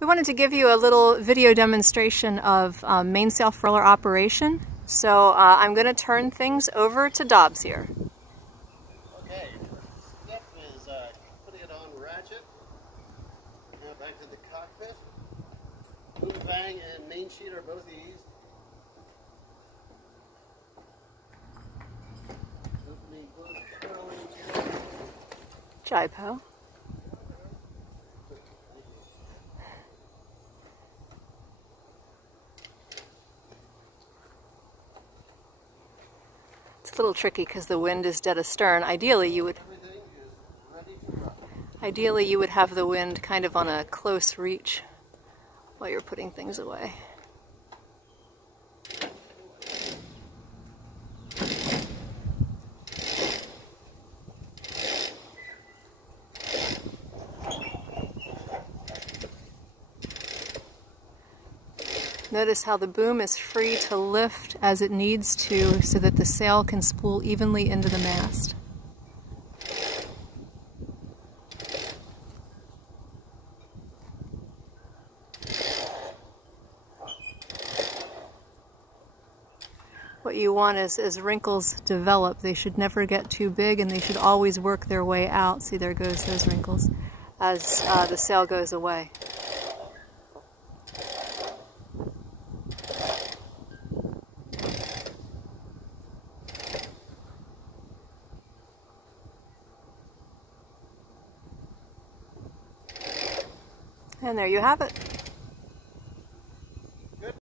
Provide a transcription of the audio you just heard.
We wanted to give you a little video demonstration of mainsail furler operation. So I'm going to turn things over to Dobbs here. Okay, first step is putting it on ratchet. Now back to the cockpit. Boom vang and main sheet are both eased. Opening both furlings. Jipo. It's a little tricky because the wind is dead astern. Ideally you would have the wind kind of on a close reach while you're putting things away. Notice how the boom is free to lift as it needs to so that the sail can spool evenly into the mast. What you want is, as wrinkles develop, they should never get too big and they should always work their way out. See, there goes those wrinkles as the sail goes away. And there you have it.